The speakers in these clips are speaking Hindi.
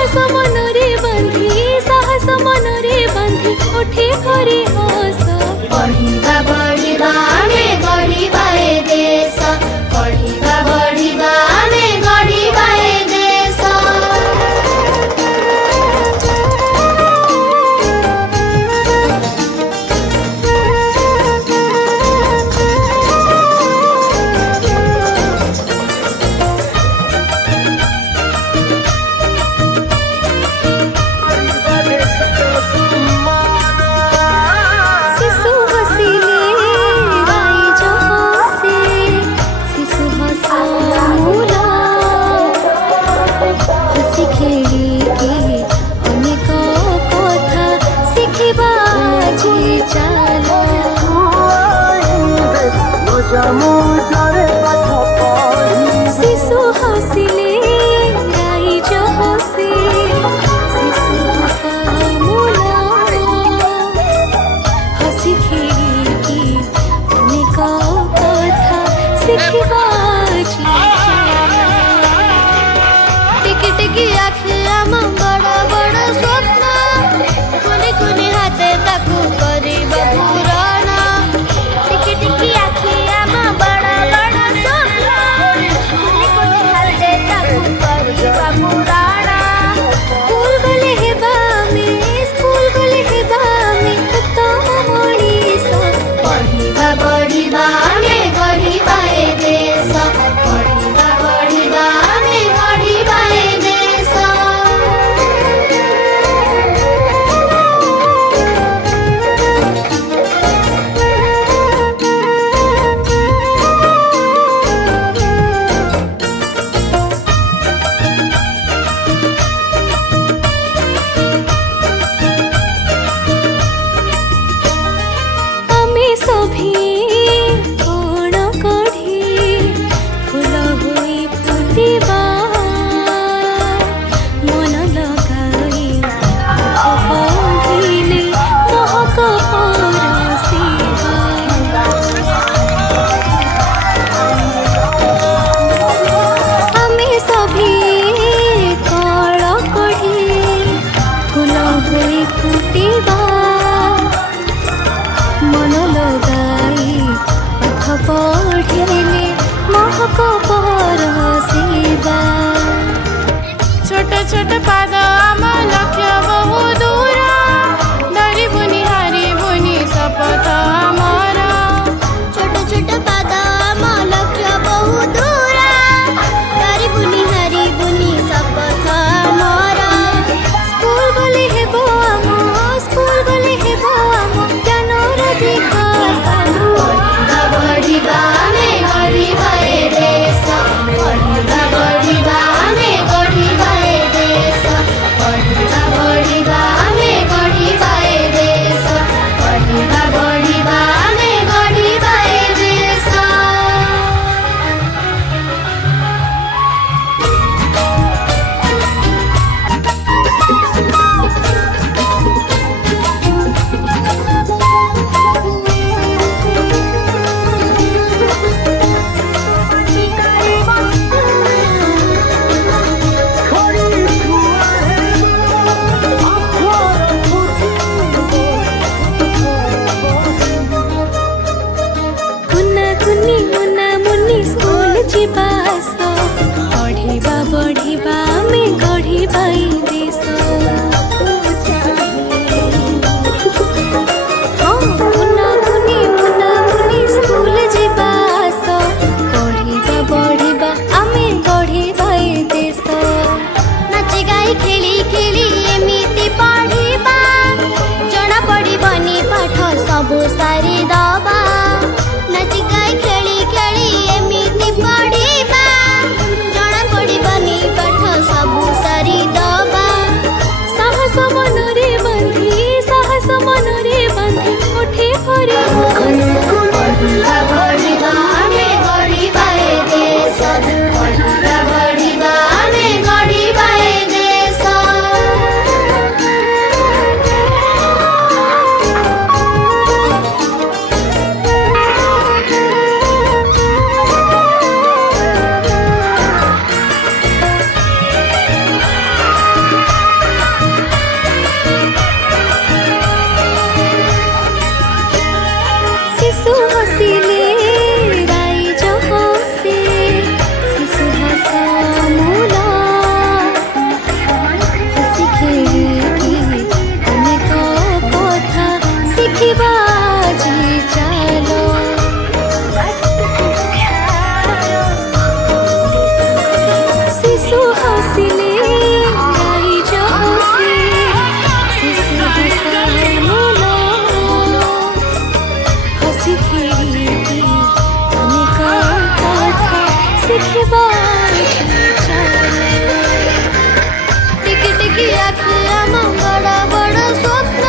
साहस मनरे बांधी साहस मनरे बांधी उठे भरी हस पढ़िबा बढ़िबा आमे गढ़िबा ए देश पढ़िबा बढ़िबा आमे गढ़िबा ए देश शिशु हसिले राइज हसे शिशु हसा मूला हसी खेळिकी अनेक कथा शिखिबा टिकी टिकी आखि आम बड़ बड़ स्वप्न कुनि कुनि हाते ताकू करिबा पुराण टिकी टिकी आखि आम बड़ बड़ स्वप्न कुनि कुनि हाते ताकू करिबा पुराण स्कूल गले हेबा में स्कूल गले हेबा में उत्तम मनीष पढ़िबा बढ़िबा आमे गढ़िबा ए देश पढ़िबा बढ़िबा आमे गढ़िबा ए देश आमे सभी कोण कढ़ी फूल हुई फुटिबा मन लगाई पढ़िले महक परसिबा आमे सभी कोण कढ़ी फूल हुई फुटिबा मन लगाई पाठ पढ़िले महक परसिबा छोट छोट पाद आम लक्ष्य बहु दूर डरिबुनि हारिबुनि शपथ आमर छोट छोट पाद आम लक्ष्य बहु दूर डरिबुनि हारिबुनि शपथ आमर स्कूल गले हेबो आम स्कूल गले हेबो आम ज्ञानर विकास पढ़िबा बढ़िबा आमे गढ़िबा ए देश पढ़िबा बढ़िबा आमे गढ़िबा ए देश हसिले राइज हसे शिशु हसाए मन हसी खेली अनेक कथा शिखिबा टिकी टिकी आखि आम बड़ बड़ स्वप्न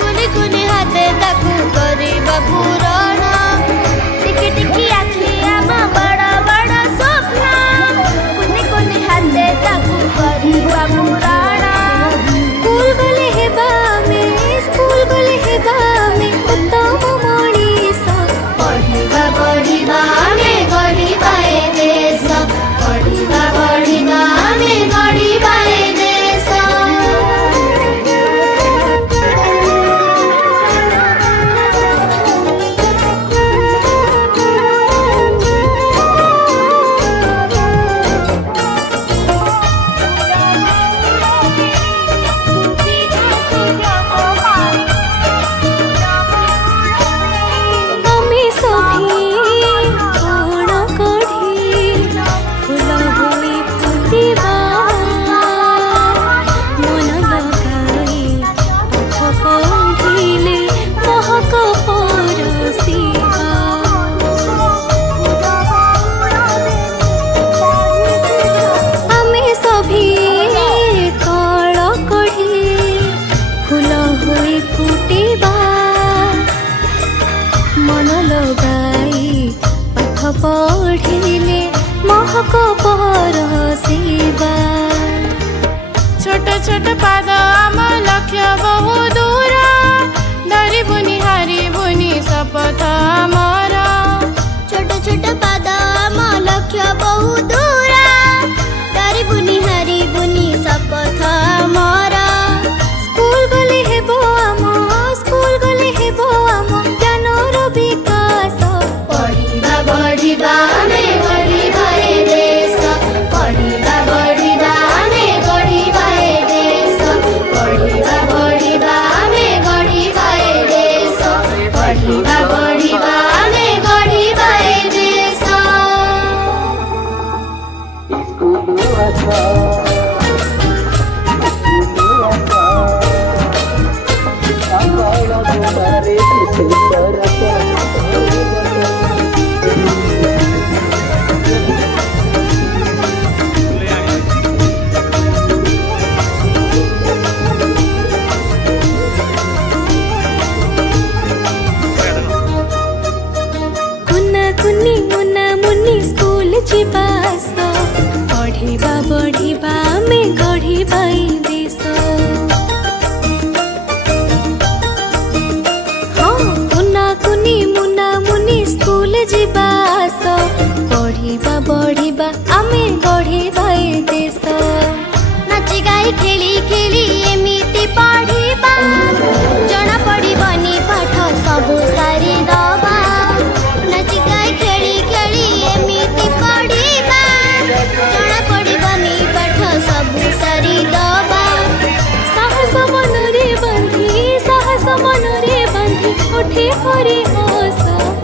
कुनि कुनि हाते ताकू କରିବା ପୂରଣ टिकी टिकी आखि आम बड़ बड़ स्वप्न कुनि कुनि हाते ताकू କରିବା ପୂରଣ स्कूल गले हेबा में स्कूल गले हेबा में उत्तम मनीष पढ़िबा पढ़िबा आमे गढ़िबा ए देश पढ़िबा पढ़िबा आमे गढ़िबा ए देश আমি সভি কোণ কঢ়ি ফুল হই ফুটিবা মন লগাই পাঠ পঢ়িলে মহক পরশিবা আমি সভি কল কঢ়ি ফুল হই ফুটিবা मन लगाई पाठ पढ़िले महक परसिबा छोट छोट पाद आम लक्ष्य बहु दूर धरी बुनी हारी बुनी शपथ आमर छोट छोट पाद आम लक्ष्य बहु दूर तारी बुनी हारी बुनी शपथ आमर स्कूल गले हेबो आम स्कूल गले हेबो आम ज्ञानर विकास पढ़िबा बढ़िबा आमे गढ़िबा ए देश पढ़िबा बढ़िबा आमे गढ़िबा ए देश पढ़िबा बढ़िबा आमे गढ़िबा ए देश पढ़िबा बढ़िबा आमे गढ़िबा ए देश कुना कुनी मुना मुनी स्कूल जीवास पढ़िबा बढ़िबा में गढ़िबा देश हाँ कुना कुनी मुना मुनी स्कूल जीवास पढ़िबा बढ़िबा आमे गढ़िबा देश नाची गाई खेली खेली एमिति पढ़िबा जना पड़िबनी पाठ सबु सारी दबा नाची गाई खेली खेली एमिति पढ़िबा जना पड़िबनी पाठ सबु सारी दबा साहस मनरे बांधी उठे हरे हस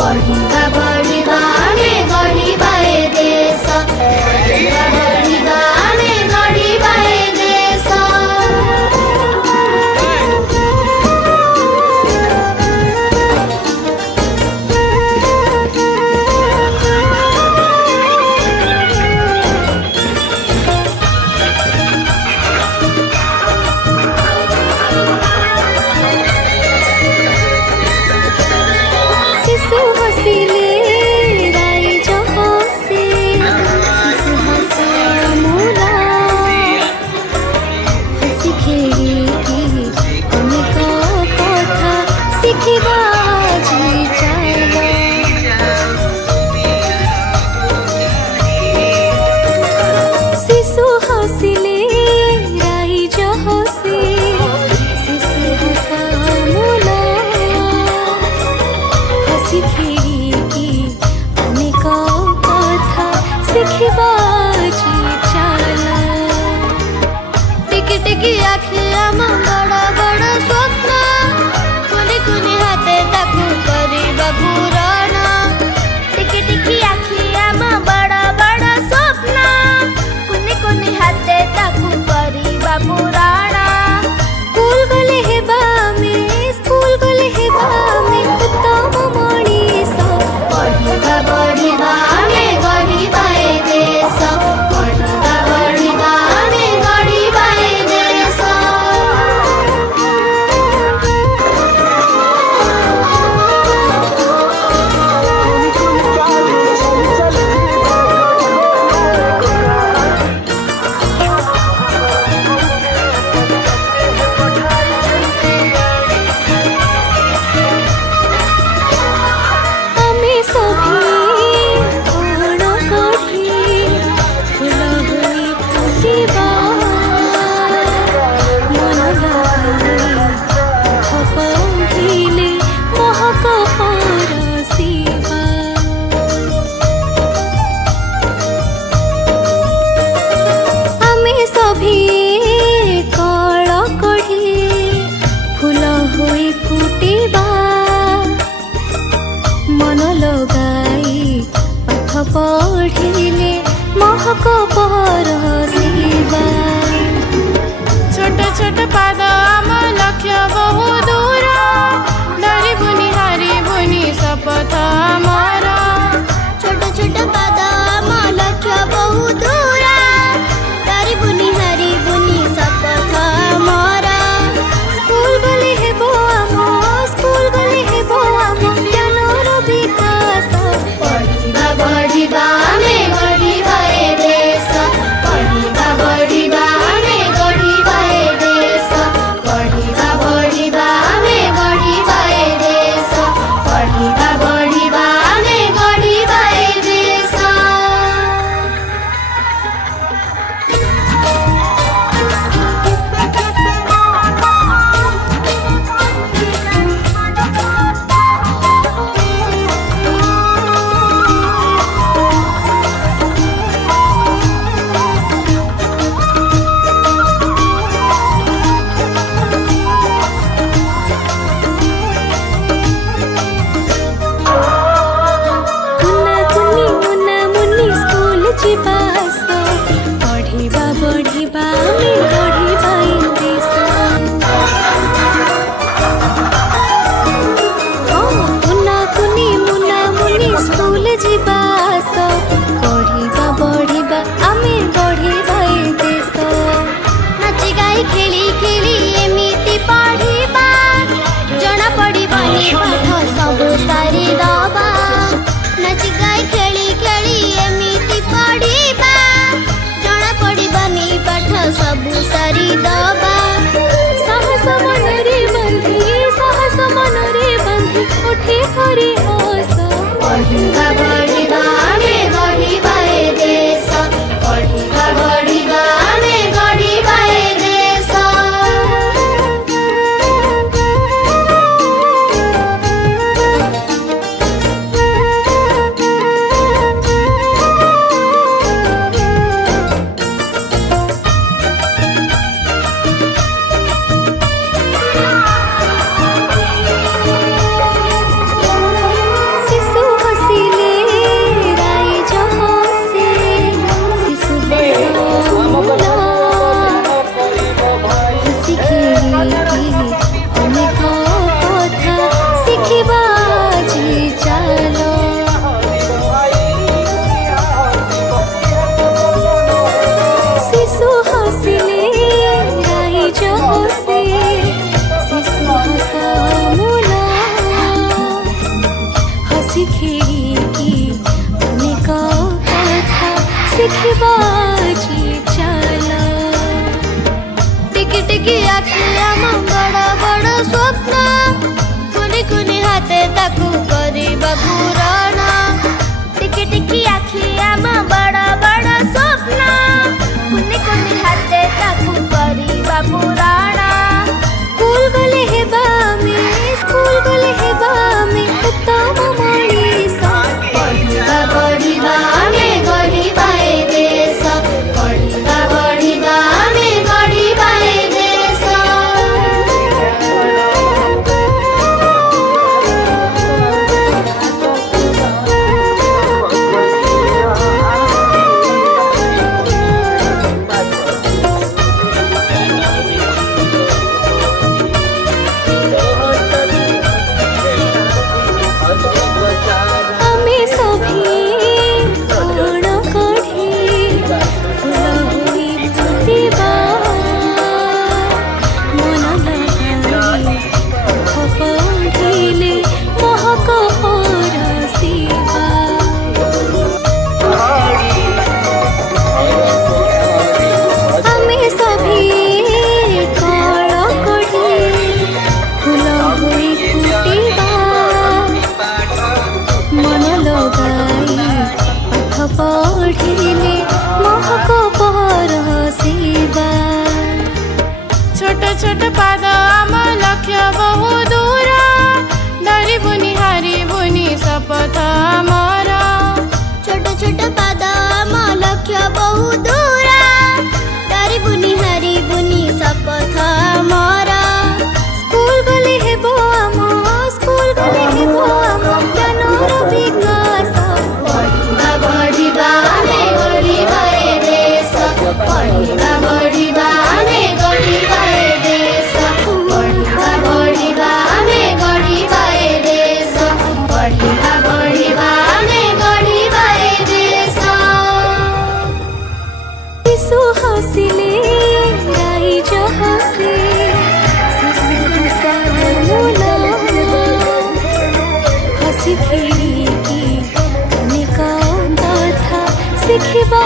पढ़िबा बढ़िबा आमे गढ़िबा ए देश पढ़िबा बढ़िबा आमे गढ़िबा ए देश शिशु हसिले राइज हसे शिशु हसा मोरा हसी खेली अनेक कथा शिखिबा जी चाल शिशु हसिले राइज हसे शिशु हसा मोला हसी खेली अनेक कथा शिखिबा जी चाल टिकी टिकी आखि आम बड़ बड़ स्वप्न कुनि कुनि हाते ताकू କରିବା ପୂରଣ टिकी टिकी आखि आम बड़ बड़ स्वप्न कुनि कुनि हाते महक परसिबा छोट छोट पाद आम लक्ष्य बहु दूर डरिबुनि हारिबुनि शपथ आमर छोट छोट पाद आम लक्ष्य बहु दूर डरिबुनि हारिबुनि शपथ आमर स्कूल गले हेबो आम स्कूल गले हेबो आम ज्ञानर विकास पढ़िबा बढ़िबा आमे गढ़िबा ए देश पढ़िबा बढ़िबा आमे गढ़िबा ए देश पढ़िबा बढ़िबा आमे गढ़िबा ए देश पढ़िबा बढ़िबा आमे गढ़िबा ए देश कुन्ना कुन्नी मुन्ना मुन्नी स्कूल जिबास पढ़िबा बढ़िबा आमे गढ़िबा ए देश कुन्ना कुन्नी मुन्ना मुन्नी स्कूल जिबास पढ़िबा बढ़िबा आमे गढ़िबा ए देश नाची गाई खेली खेली एमिति पढ़िबा जना पड़िबनी पाठ सब सारी दबा नाची गाई खेली खेली एमिति पढ़िबा जना पड़िबनी पाठ सब सारी दबा साहस मनरे बंधी उठे हरि हस पढ़िबा बढ़िबा आमे गढ़िबा ए देश पढ़िबा बढ़िबा आमे गढ़िबा ए देश शिशु हसिले राई जो हसे शिशु बसमुला शिखेली अनेक कथा शिखिबा जी चालो शिशु हसिले राई जो हसे शिशु बसमुला हसी खेली अनेक कथा शिखिबा जी चालो टिकी टिकी आखि आम बड़ बड़ स्वप्न कुनि कुनि हाथे ताकू କରିବା ପୂରଣ टिकी टिकी आखि आम बड़ बड़ स्वप्न कुनि कुनि हाथे ताकू କରିବା ପୂରଣ स्कूल गले हेबा आमे स्कूल गले हेबा आमे उत्तम मनीष पढ़िबा बढ़िबा आमे गढ़िबा ए देश पढ़िबा बढ़िबा आमे गढ़िबा ए देश आमे सभी कोण कढ़ी फूल हुई फुटिबा मन लगाई पाठ पढ़िले महक परसिबा आमे सभी कोण कढ़ी फूल हुई फुटिबा मन लगाई पाठ पढ़िले महक परसिबा छोट छोट पाद आम लक्ष्य बहु दूर डरिबुनि हारिबुनि शपथ आमर छोट छोट पाद आम लक्ष्य बहु दूर डरिबुनि हारिबुनि शपथ आमर स्कूल गले हेबो आम स्कूल गले हेबो आम ज्ञानर विकास पढ़िबा बढ़िबा आमे गढ़िबा ए बसिले राइज हसे हसी खेळिकी अनेक कथा शिखिबा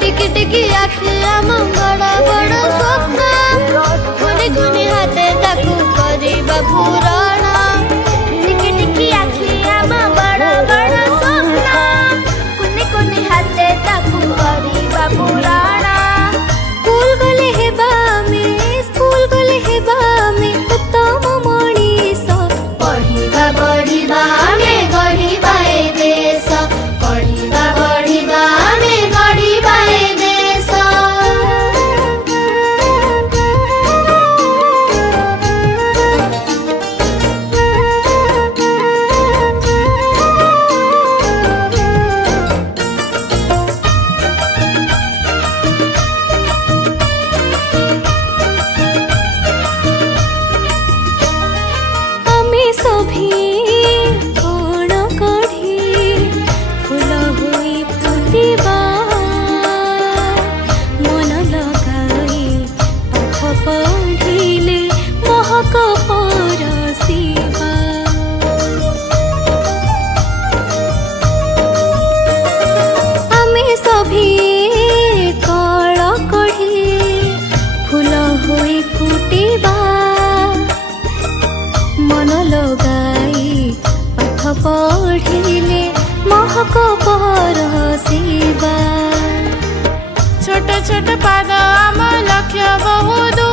टिकी टिकी आखि आम बड़ बड़ स्वप्न कुनि कुनि हाते ताकू करिबा पूरण टिकी टिकी आखि आम बड़ बड़ स्वप्न कुनि कुनि हाते ताकू करिबा पूरण स्कूल गले हेबा में स्कूल गले हेबा में उत्तम मणिष पढ़िबा बढ़िबा आमे गढ़िबा ए देश पढ़िबा बढ़िबा आमे गढ़िबा ए देश आमे सभी कोण कढ़ी फूल हुई फुटिबा मन लगाई पाठ पढ़िले महक परसिबा आमे सभी कळ कढ़ी फूल हुई फुटिबा मन लगाई पाठ पढ़िले महक परसिबा छोट छोट पाद आम लक्ष्य बहु दूर